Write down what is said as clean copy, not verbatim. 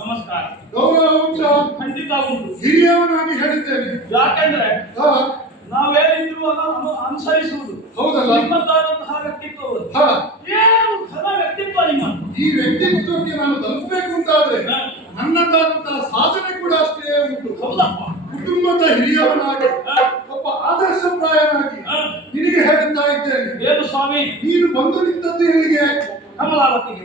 ನಮಸ್ಕಾರ. ಗೌರವ ಉಂಟು? ಖಂಡಿತ ಉಂಟು. ಹಿರಿಯವನಾಗಿ ಹೇಳಿದ್ದೇನೆ. ಯಾಕೆಂದ್ರೆ ನಾವೇನಿದ್ರು ಅನುಸರಿಸುವುದು. ಹೌದಲ್ಲ? ನಿಮ್ಮದಾದಂತಹ ವ್ಯಕ್ತಿತ್ವ ಏನು ಘನ ವ್ಯಕ್ತಿತ್ವ ನಿಮ್ಮ. ಈ ವ್ಯಕ್ತಿತ್ವಕ್ಕೆ ನಾನು ತಲುಪಬೇಕು ಅಂತಾದ್ರೆ ನನ್ನದಾದಂತಹ ಸಾಧನೆ ಕೂಡ ಅಷ್ಟೇ ಉಂಟು. ಹೌದಪ್ಪ. ಕುಟುಂಬದ ಹಿರಿಯವನಾಗಿ ಒಬ್ಬ ಆದರ್ಶಪ್ರಾಯನಾಗಿ ನಿನಗೆ ಹೇಳುತ್ತಾ ಇದ್ದೇನೆ. ಏನು ಸ್ವಾಮಿ? ನೀನು ಬಂದು ನಿಂತದ್ದು ಎಲ್ಲಿಗೆ? ಕಮಲಾವತಿಗೆ.